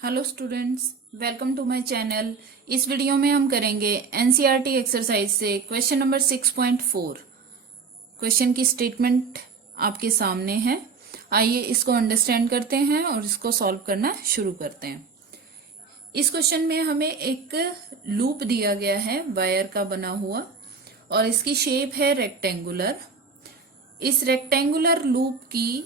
Hello students, welcome to my channel. इस video में हम करेंगे एनसीईआरटी एक्सरसाइज से क्वेश्चन नंबर 6.4। क्वेश्चन की स्टेटमेंट आपके सामने है। आइए इसको अंडरस्टैंड करते हैं और इसको सॉल्व करना शुरू करते हैं। इस क्वेश्चन में हमें एक लूप दिया गया है वायर का बना हुआ और इसकी शेप है रेक्टेंगुलर। इस रेक्टेंगुलर लूप की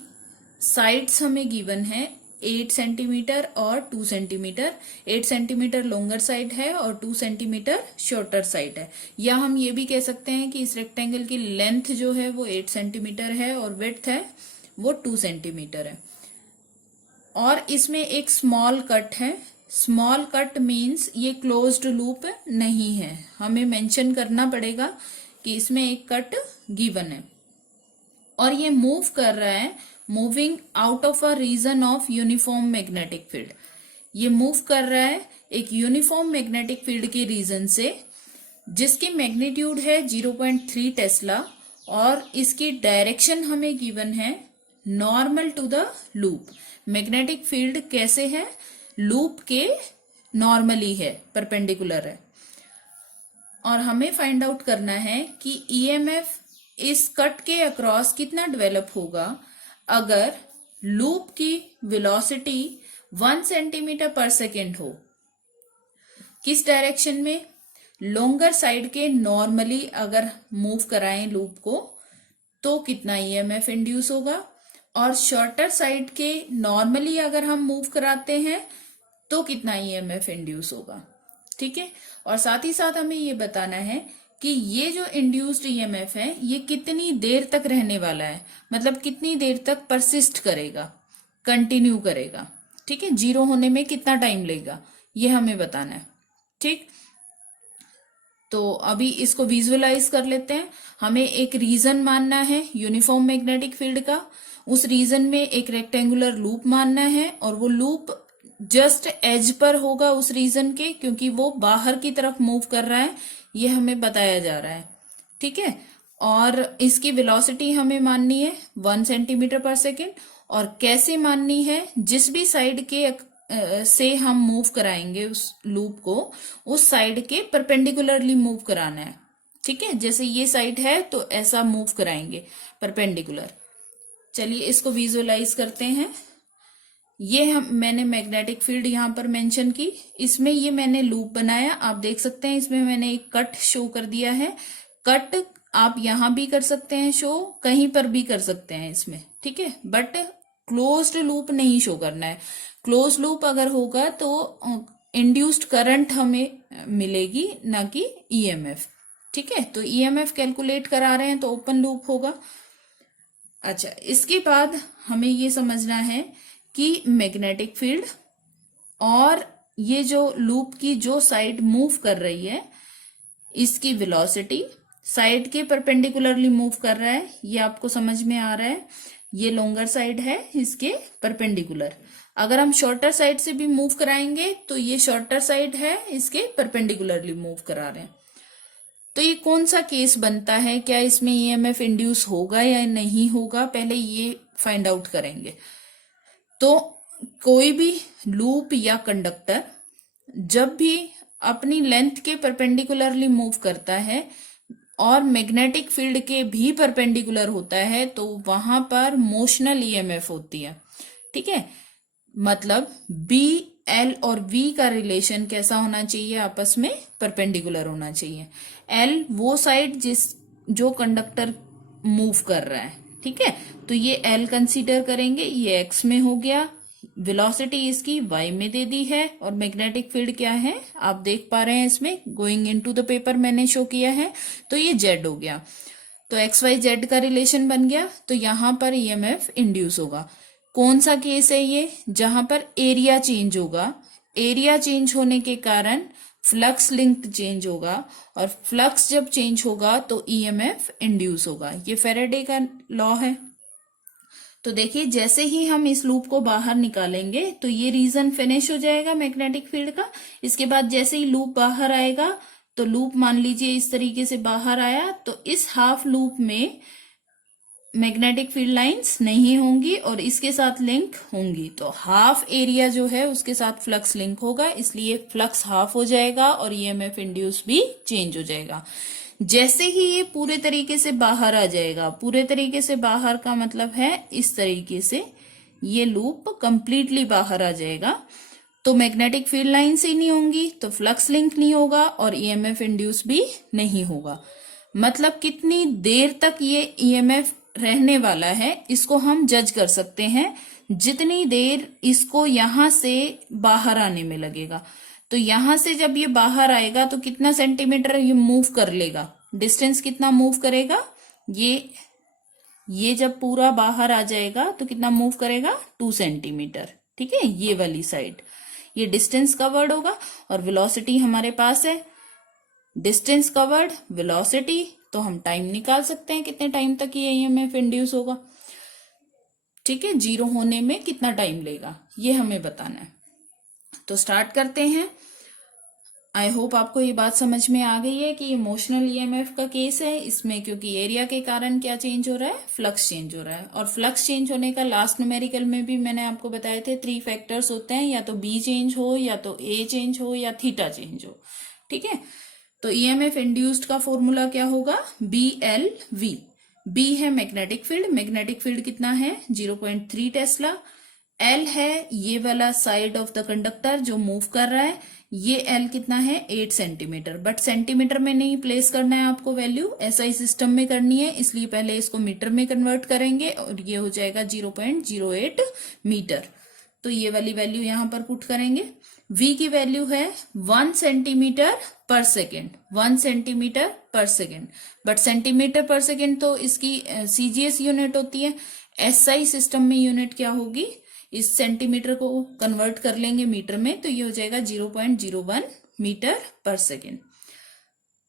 साइड्स हमें गिवन है 8 सेंटीमीटर और 2 सेंटीमीटर। 8 सेंटीमीटर लॉन्गर साइड है और 2 सेंटीमीटर शॉर्टर साइड है। या हम ये भी कह सकते हैं कि इस रेक्टेंगल की लेंथ जो है वो 8 सेंटीमीटर है और विड्थ है वो 2 सेंटीमीटर है। और इसमें एक स्मॉल कट है। स्मॉल कट मीन्स ये क्लोज्ड लूप नहीं है। हमें मेंशन करना पड़ेगा कि इसमें एक कट गिवन है और ये मूव कर रहा है, moving out of a region of uniform magnetic field. ये मूव कर रहा है एक यूनिफॉर्म मैग्नेटिक फील्ड के रीजन से, जिसकी मैग्नीट्यूड है 0.3 टेस्ला और इसकी डायरेक्शन हमें गिवन है normal to the loop. Magnetic field कैसे है? लूप के नॉर्मली है, परपेंडिकुलर है। और हमें फाइंड आउट करना है कि ईएमएफ इस कट के अक्रॉस कितना डेवलप होगा अगर लूप की वेलोसिटी 1 सेंटीमीटर पर सेकेंड हो। किस डायरेक्शन में? लॉन्गर साइड के नॉर्मली अगर मूव कराएं लूप को तो कितना ईएमएफ इंड्यूस होगा, और शॉर्टर साइड के नॉर्मली अगर हम मूव कराते हैं तो कितना ईएमएफ इंड्यूस होगा। ठीक है। और साथ ही साथ हमें ये बताना है कि ये जो इंड्यूस्ड ईएमएफ है ये कितनी देर तक रहने वाला है, मतलब कितनी देर तक परसिस्ट करेगा, कंटिन्यू करेगा। ठीक है। जीरो होने में कितना टाइम लेगा ये हमें बताना है। ठीक, तो अभी इसको विजुअलाइज कर लेते हैं। हमें एक रीजन मानना है यूनिफॉर्म मैग्नेटिक फील्ड का। उस रीजन में एक रेक्टेंगुलर लूप मानना है और वो लूप जस्ट एज पर होगा उस रीजन के, क्योंकि वो बाहर की तरफ मूव कर रहा है, ये हमें बताया जा रहा है। ठीक है। और इसकी वेलोसिटी हमें माननी है 1 सेंटीमीटर पर सेकेंड। और कैसे माननी है? जिस भी साइड के से हम मूव कराएंगे उस लूप को, उस साइड के परपेंडिकुलरली मूव कराना है। ठीक है। जैसे ये साइड है तो ऐसा मूव कराएंगे परपेंडिकुलर। चलिए इसको विजुअलाइज करते हैं। ये मैंने मैग्नेटिक फील्ड यहाँ पर मेंशन की, इसमें ये मैंने लूप बनाया। आप देख सकते हैं इसमें मैंने एक कट शो कर दिया है। कट आप यहां भी कर सकते हैं शो, कहीं पर भी कर सकते हैं इसमें। ठीक है। बट क्लोज्ड लूप नहीं शो करना है। क्लोज लूप अगर होगा तो इंड्यूस्ड करंट हमें मिलेगी, ना कि ईएमएफ। ठीक है। तो ईएमएफ कैलकुलेट करा रहे हैं तो ओपन लूप होगा। अच्छा, इसके बाद हमें ये समझना है कि मैग्नेटिक फील्ड और ये जो लूप की जो साइड मूव कर रही है इसकी वेलोसिटी साइड के परपेंडिकुलरली मूव कर रहा है, ये आपको समझ में आ रहा है। ये लॉन्गर साइड है इसके परपेंडिकुलर। अगर हम शॉर्टर साइड से भी मूव कराएंगे तो ये शॉर्टर साइड है इसके परपेंडिकुलरली मूव करा रहे हैं। तो ये कौन सा केस बनता है? क्या इसमें ईएमएफ इंड्यूस होगा या नहीं होगा, पहले ये फाइंड आउट करेंगे। तो कोई भी लूप या कंडक्टर जब भी अपनी लेंथ के परपेंडिकुलरली मूव करता है और मैग्नेटिक फील्ड के भी परपेंडिकुलर होता है तो वहां पर मोशनल ईएमएफ होती है। ठीक है। मतलब बी, एल और वी का रिलेशन कैसा होना चाहिए? आपस में परपेंडिकुलर होना चाहिए। एल वो साइड जो कंडक्टर मूव कर रहा है। ठीक है। तो ये एल कंसीडर करेंगे, ये एक्स में हो गया, वेलोसिटी इसकी वाई में दे दी है, और मैग्नेटिक फील्ड क्या है आप देख पा रहे हैं इसमें गोइंग इनटू द पेपर मैंने शो किया है, तो ये जेड हो गया। तो एक्स वाई जेड का रिलेशन बन गया, तो यहां पर ईएमएफ इंड्यूस होगा। कौन सा केस है ये? जहां पर एरिया चेंज होगा। एरिया चेंज होने के कारण फ्लक्स लिंक चेंज होगा, और फ्लक्स जब चेंज होगा तो ईएमएफ इंड्यूस होगा। ये फैराडे का लॉ है। तो देखिए जैसे ही हम इस लूप को बाहर निकालेंगे तो ये रीजन फिनिश हो जाएगा मैग्नेटिक फील्ड का। इसके बाद जैसे ही लूप बाहर आएगा तो लूप मान लीजिए इस तरीके से बाहर आया, तो इस हाफ लूप में मैग्नेटिक फील्ड लाइंस नहीं होंगी और इसके साथ लिंक होंगी, तो हाफ एरिया जो है उसके साथ फ्लक्स लिंक होगा, इसलिए फ्लक्स हाफ हो जाएगा और ईएमएफ इंड्यूस भी चेंज हो जाएगा। जैसे ही ये पूरे तरीके से बाहर आ जाएगा, पूरे तरीके से बाहर का मतलब है इस तरीके से ये लूप कंप्लीटली बाहर आ जाएगा, तो मैग्नेटिक फील्ड लाइंस ही नहीं होंगी, तो फ्लक्स लिंक नहीं होगा और ईएमएफ इंड्यूस भी नहीं होगा। मतलब कितनी देर तक ये ईएमएफ रहने वाला है इसको हम जज कर सकते हैं, जितनी देर इसको यहां से बाहर आने में लगेगा। तो यहां से जब ये बाहर आएगा तो कितना सेंटीमीटर ये मूव कर लेगा, डिस्टेंस कितना मूव करेगा, ये जब पूरा बाहर आ जाएगा तो कितना मूव करेगा, 2 सेंटीमीटर। ठीक है, ये वाली साइड ये डिस्टेंस कवर्ड होगा और वेलोसिटी हमारे पास है, डिस्टेंस कवर्ड वेलोसिटी, तो हम टाइम निकाल सकते हैं कितने टाइम तक ये ईएमएफ इंड्यूस होगा। ठीक है, 0 होने में कितना टाइम लेगा ये हमें बताना है। तो स्टार्ट करते हैं। आई होप आपको ये बात समझ में आ गई है कि इमोशनल ईएमएफ का केस है, इसमें क्योंकि एरिया के कारण क्या चेंज हो रहा है, फ्लक्स चेंज हो रहा है। और फ्लक्स चेंज होने का लास्ट न्यूमेरिकल में भी मैंने आपको बताए थे 3 फैक्टर्स होते हैं, या तो बी चेंज हो, या तो ए चेंज हो, या थीटा चेंज हो। ठीक है, तो ईएमएफ इंड्यूस्ड का फॉर्मूला क्या होगा, बी एल वी। बी है मैग्नेटिक फील्ड, मैग्नेटिक फील्ड कितना है 0.3 टेस्ला। एल है ये वाला साइड ऑफ द कंडक्टर जो मूव कर रहा है, ये एल कितना है 8 सेंटीमीटर, बट सेंटीमीटर में नहीं प्लेस करना है आपको वैल्यू, एसआई सिस्टम में करनी है, इसलिए पहले इसको मीटर में कन्वर्ट करेंगे और ये हो जाएगा 0.08 मीटर। तो ये वाली वैल्यू यहां पर पुट करेंगे। v की वैल्यू है 1 सेंटीमीटर पर सेकेंड, 1 सेंटीमीटर पर सेकेंड, बट सेंटीमीटर पर सेकेंड तो इसकी सीजीएस यूनिट होती है, एसआई सिस्टम में यूनिट क्या होगी, इस सेंटीमीटर को कन्वर्ट कर लेंगे मीटर में, तो ये हो जाएगा 0.01 मीटर पर सेकेंड।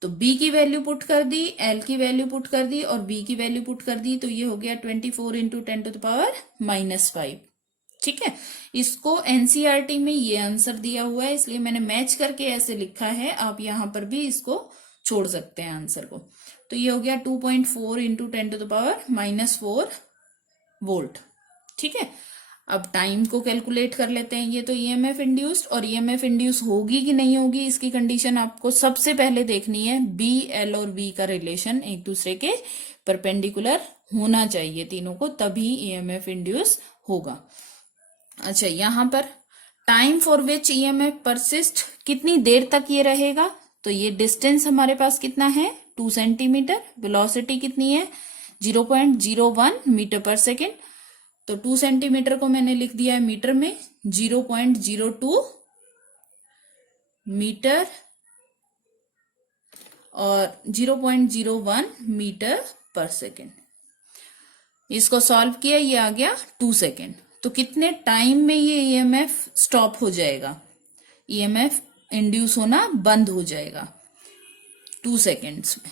तो b की वैल्यू पुट कर दी, l की वैल्यू पुट कर दी और b की वैल्यू पुट कर दी, तो ये हो गया 24 इंटू 10⁻⁵। ठीक है, इसको एनसीईआरटी में ये आंसर दिया हुआ है, इसलिए मैंने मैच करके ऐसे लिखा है, आप यहां पर भी इसको छोड़ सकते हैं आंसर को। तो ये हो गया 2.4 इंटू 10⁻⁴ वोल्ट। ठीक है, अब टाइम को कैलकुलेट कर लेते हैं। ये तो ईएमएफ इंड्यूस्ड, और ईएमएफ इंड्यूस होगी कि नहीं होगी इसकी कंडीशन आपको सबसे पहले देखनी है, बी एल और वी का रिलेशन एक दूसरे के परपेंडिकुलर होना चाहिए तीनों को, तभी ईएमएफ इंड्यूस होगा। अच्छा, यहां पर time for which EMF persist, कितनी देर तक ये रहेगा, तो ये डिस्टेंस हमारे पास कितना है 2 सेंटीमीटर, वेलोसिटी कितनी है 0.01 मीटर पर सेकेंड, तो 2 सेंटीमीटर को मैंने लिख दिया है मीटर में, 0.02 मीटर और 0.01 मीटर पर सेकेंड। इसको सॉल्व किया, ये आ गया 2 सेकेंड। तो कितने टाइम में ये ईएमएफ स्टॉप हो जाएगा, ईएमएफ इंड्यूस होना बंद हो जाएगा 2 सेकेंड्स में।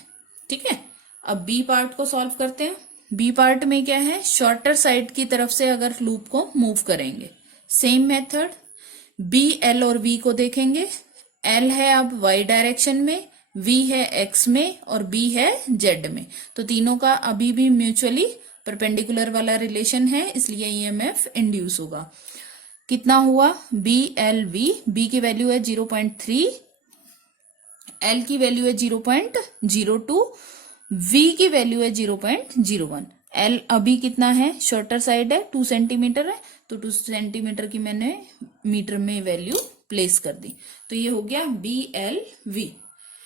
ठीक है, अब बी पार्ट को सॉल्व करते हैं। बी पार्ट में क्या है, शॉर्टर साइड की तरफ से अगर लूप को मूव करेंगे, सेम मेथड, बी एल और वी को देखेंगे। एल है अब वाई डायरेक्शन में, वी है एक्स में और बी है जेड में, तो तीनों का अभी भी म्यूचुअली परपेंडिकुलर वाला रिलेशन है, इसलिए ईएमएफ इंड्यूस होगा। कितना हुआ, बी एल वी, बी की वैल्यू है 0.3, एल की वैल्यू है 0.02, v की वैल्यू है 0.01। एल अभी कितना है, शॉर्टर साइड है 2 सेंटीमीटर है, तो 2 सेंटीमीटर की मैंने मीटर में वैल्यू प्लेस कर दी, तो ये हो गया बी एल वी।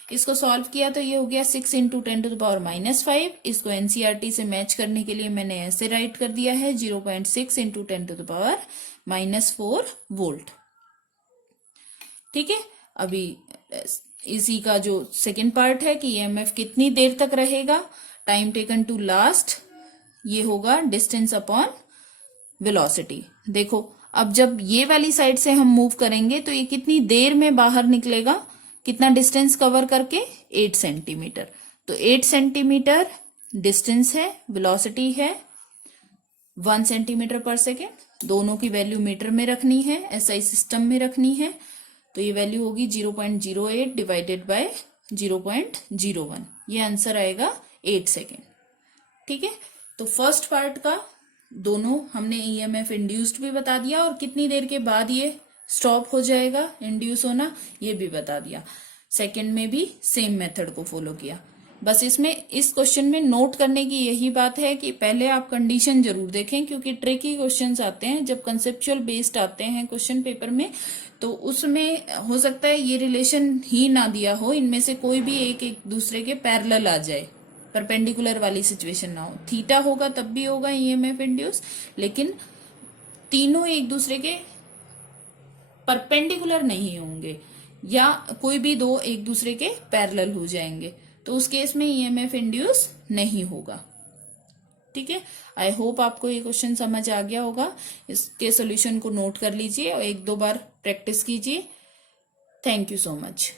इसको सॉल्व किया तो ये हो गया 6 इंटू 10⁻⁵। इसको एनसीईआरटी से मैच करने के लिए मैंने ऐसे राइट कर दिया है 0.6 इंटू 10⁻⁴ वोल्ट। ठीक है, अभी इसी का जो सेकेंड पार्ट है कि ईएमएफ कितनी देर तक रहेगा, टाइम टेकन टू लास्ट, ये होगा डिस्टेंस अपॉन वेलोसिटी। देखो, अब जब ये वाली साइड से हम मूव करेंगे तो ये कितनी देर में बाहर निकलेगा, कितना डिस्टेंस कवर करके 8 सेंटीमीटर, तो 8 सेंटीमीटर डिस्टेंस है, वेलोसिटी है 1 सेंटीमीटर पर सेकेंड, दोनों की वैल्यू मीटर में रखनी है, एसआई सिस्टम में रखनी है, तो ये वैल्यू होगी 0.08 डिवाइडेड बाय 0.01, ये आंसर आएगा 8 सेकेंड। ठीक है, तो फर्स्ट पार्ट का दोनों हमने ईएमएफ इंड्यूस्ड भी बता दिया और कितनी देर के बाद ये स्टॉप हो जाएगा इंड्यूस होना ये भी बता दिया। सेकंड में भी सेम मेथड को फॉलो किया। बस इसमें इस क्वेश्चन में नोट करने की यही बात है कि पहले आप कंडीशन जरूर देखें, क्योंकि ट्रिकी क्वेश्चंस आते हैं जब कंसेप्चुअल बेस्ड आते हैं क्वेश्चन पेपर में, तो उसमें हो सकता है ये रिलेशन ही ना दिया हो, इनमें से कोई भी एक दूसरे के पैरेलल आ जाए, परपेंडिकुलर वाली सिचुएशन ना हो। थीटा होगा तब भी होगा ईएमएफ इंड्यूस, लेकिन तीनों एक दूसरे के परपेंडिकुलर नहीं होंगे या कोई भी दो एक दूसरे के पैरेलल हो जाएंगे, तो उस केस में ईएमएफ इंड्यूस नहीं होगा। ठीक है, आई होप आपको ये क्वेश्चन समझ आ गया होगा। इसके सोल्यूशन को नोट कर लीजिए और एक दो बार प्रैक्टिस कीजिए। Thank you so much.